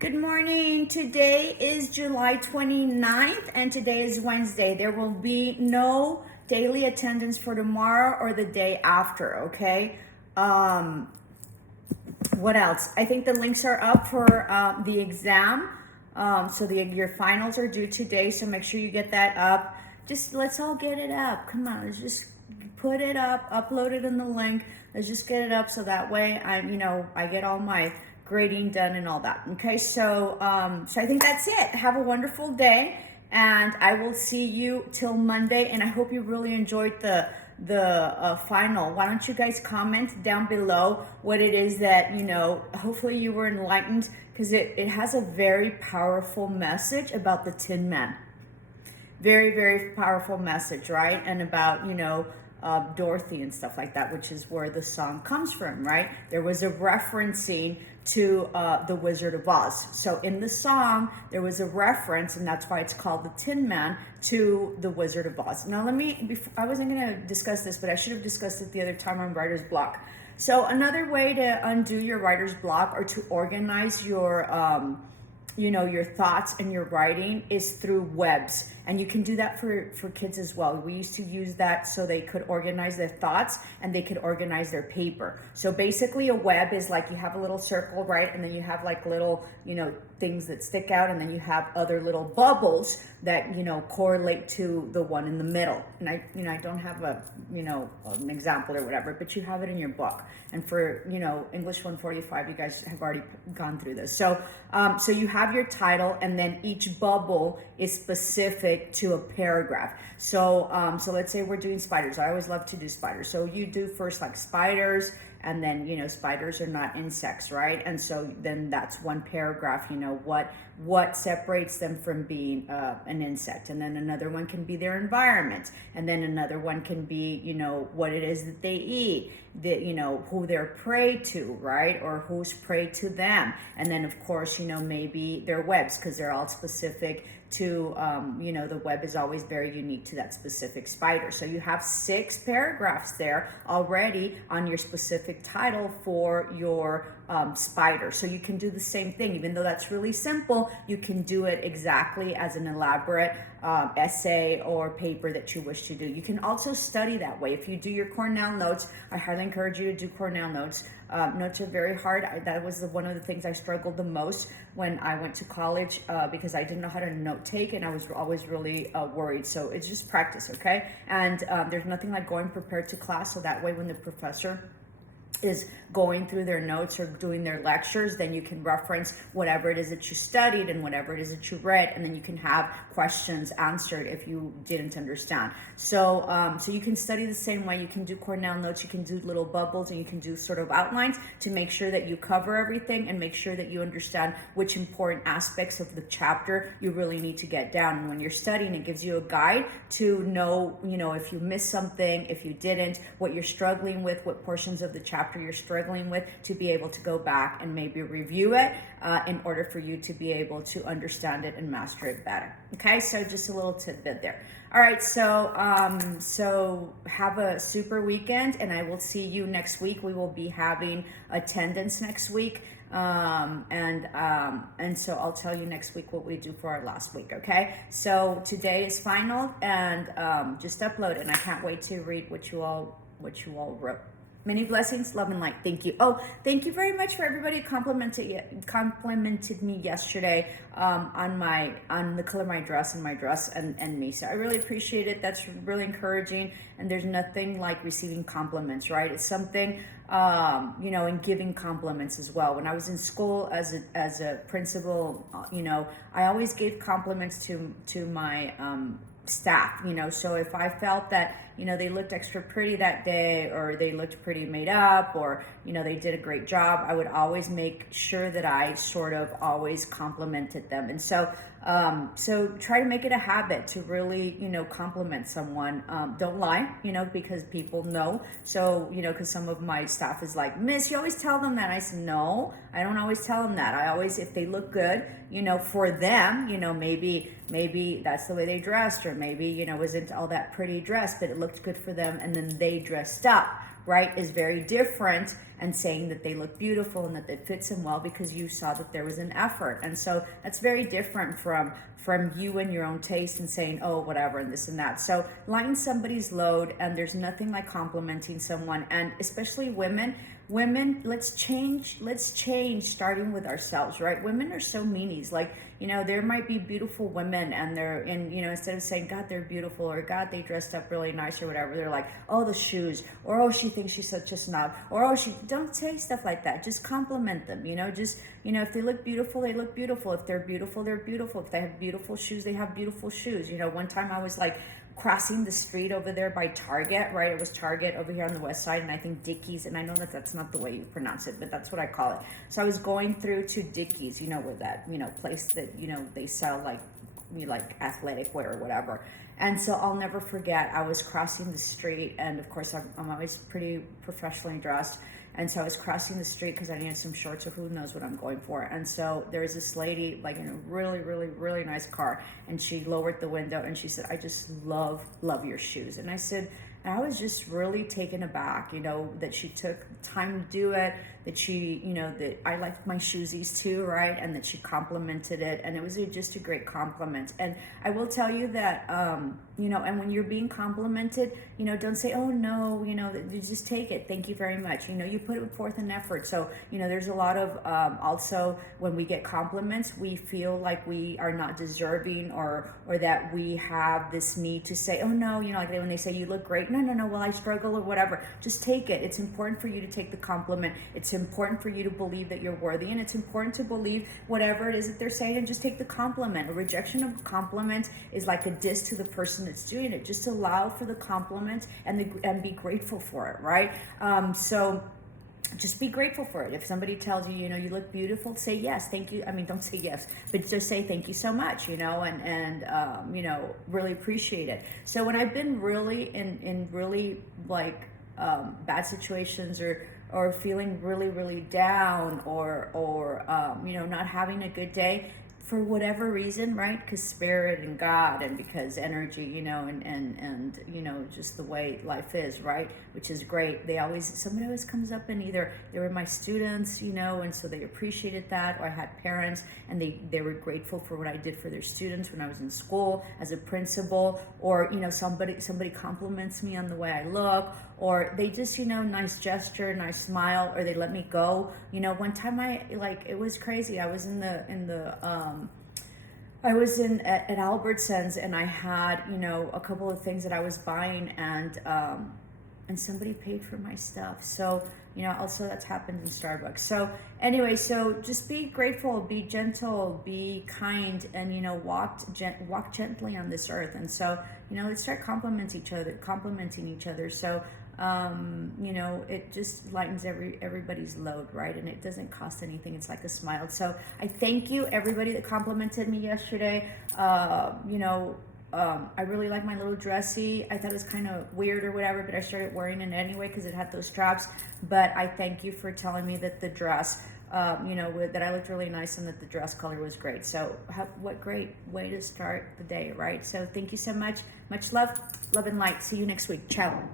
Good morning. Today is July 29th and today is Wednesday. There will be no daily attendance for tomorrow or the day after, okay? What else? I think the links are up for the exam. Your finals are due today, so make sure you get that up. Just let's all get it up. Come on, let's just put it up, upload it in the link. Let's just get it up so that way I get all my grading done and all that. Okay, so I think that's it. Have a wonderful day, and I will see you till Monday. And I hope you really enjoyed the final. Why don't you guys comment down below what it is that hopefully you were enlightened, because it has a very powerful message about the Tin Man. Very, very powerful message, right? And about Dorothy and stuff like that, which is where the song comes from, right? There was a referencing to the Wizard of Oz. So in the song, there was a reference, and that's why it's called the Tin Man, to the Wizard of Oz. Now I wasn't going to discuss this, but I should have discussed it the other time on writer's block. So another way to undo your writer's block or to organize your your thoughts and your writing is through webs. And you can do that for kids as well. We used to use that so they could organize their thoughts and they could organize their paper. So basically a web is like you have a little circle, right? And then you have like little, things that stick out, and then you have other little bubbles that, correlate to the one in the middle. And I don't have an example or whatever, but you have it in your book. And for, English 145, you guys have already gone through this. So you have your title, and then each bubble is specific to a paragraph. So let's say we're doing spiders. I always love to do spiders. So you do first like spiders, and then spiders are not insects, right? And so then that's one paragraph, what separates them from being an insect. And then another one can be their environment, and then another one can be what it is that they eat, who they're prey to, right? Or who's prey to them. And then of course maybe their webs, because they're all specific to the web is always very unique to that specific spider. So you have 6 paragraphs there already on your specific title for your spider. So you can do the same thing. Even though that's really simple, you can do it exactly as an elaborate essay or paper that you wish to do. You can also study that way. If you do your Cornell notes, I highly encourage you to do Cornell notes. Notes are very hard. That was one of the things I struggled the most when I went to college, because I didn't know how to note take, and I was always really worried. So it's just practice, okay? And there's nothing like going prepared to class, so that way when the professor is going through their notes or doing their lectures, then you can reference whatever it is that you studied and whatever it is that you read, and then you can have questions answered if you didn't understand. So you can study the same way. You can do Cornell notes, you can do little bubbles, and you can do sort of outlines to make sure that you cover everything and make sure that you understand which important aspects of the chapter you really need to get down. And when you're studying, it gives you a guide to know, if you missed something, if you didn't, what you're struggling with, what portions of the chapter you're struggling with, to be able to go back and maybe review it in order for you to be able to understand it and master it better. Okay, so just a little tidbit there. All right, so have a super weekend, and I will see you next week. We will be having attendance next week, and so I'll tell you next week what we do for our last week. Okay, so today is final, and just upload it, and I can't wait to read what you all wrote. Many blessings, love and light. Thank you. Oh, thank you very much for everybody complimented me yesterday on the color of my dress and me. So I really appreciate it. That's really encouraging. And there's nothing like receiving compliments, right? It's something and giving compliments as well. When I was in school as a principal, I always gave compliments to my staff, so if I felt that they looked extra pretty that day, or they looked pretty made up, or they did a great job, I would always make sure that I sort of always complimented them. And so try to make it a habit to really compliment someone. Don't lie, because people know. So because some of my staff is like, Miss, you always tell them that. I said, no, I don't always tell them that. I always, if they look good, for them, maybe that's the way they dressed, or maybe wasn't all that pretty dress, but it looked good for them, and then they dressed up, right, is very different, and saying that they look beautiful and that it fits them well because you saw that there was an effort. And so that's very different from you and your own taste and saying, oh, whatever, and this and that. So lighten somebody's load, and there's nothing like complimenting someone, and especially women. Women, let's change, starting with ourselves, right? Women are so meanies. Like, there might be beautiful women, and they're in, instead of saying, God, they're beautiful, or God, they dressed up really nice, or whatever, they're like, oh, the shoes, or oh, she thinks she's such a snob, or oh, don't say stuff like that. Just compliment them, if they look beautiful, they look beautiful. If they're beautiful, they're beautiful. If they have beautiful shoes, they have beautiful shoes. One time I was like, crossing the street over there by Target, right? It was Target over here on the west side, and I think Dickies, and I know that that's not the way you pronounce it, but that's what I call it. So I was going through to Dickies, where that, place that, they sell like athletic wear or whatever. And so I'll never forget, I was crossing the street, and of course I'm always pretty professionally dressed. And so I was crossing the street because I needed some shorts, or who knows what I'm going for. And so there was this lady, like in a really, really, really nice car, and she lowered the window and she said, I just love your shoes. And I said, and I was just really taken aback, that she took time to do it, that she, that I liked my shoesies too, right? And that she complimented it. And it was just a great compliment. And I will tell you that, and when you're being complimented, don't say, oh no, you just take it. Thank you very much. You put forth an effort. So, there's a lot of, also when we get compliments, we feel like we are not deserving, or that we have this need to say, oh no, like when they say you look great. No, well, I struggle or whatever. Just take it. It's important for you to take the compliment. It's important for you to believe that you're worthy, and it's important to believe whatever it is that they're saying, and just take the compliment. A rejection of a compliment is like a diss to the person that's doing it. Just allow for the compliment and be grateful for it, right? So just be grateful for it. If somebody tells you, you look beautiful, say yes, thank you. I mean, don't say yes, but just say thank you so much, and really appreciate it. So when I've been really in really like bad situations, or feeling really, really down, or not having a good day, for whatever reason, right? Because spirit and God, and because energy, and just the way life is, right? Which is great. Somebody always comes up, and either they were my students, and so they appreciated that, or I had parents, and they were grateful for what I did for their students when I was in school as a principal, or, somebody compliments me on the way I look, or they just, nice gesture, nice smile, or they let me go. One time it was crazy. I was at Albertsons, and I had, a couple of things that I was buying, and somebody paid for my stuff. So, also that's happened in Starbucks. So anyway, so just be grateful, be gentle, be kind, and, walk gently on this earth. And so, let's start complimenting each other. So, it just lightens everybody's load, right? And it doesn't cost anything. It's like a smile. So I thank you, everybody that complimented me yesterday. I really like my little dressy. I thought it was kind of weird or whatever, but I started wearing it anyway because it had those straps. But I thank you for telling me that the dress, that I looked really nice, and that the dress color was great. So what great way to start the day, right? So thank you so much. Much love and light. See you next week. Ciao.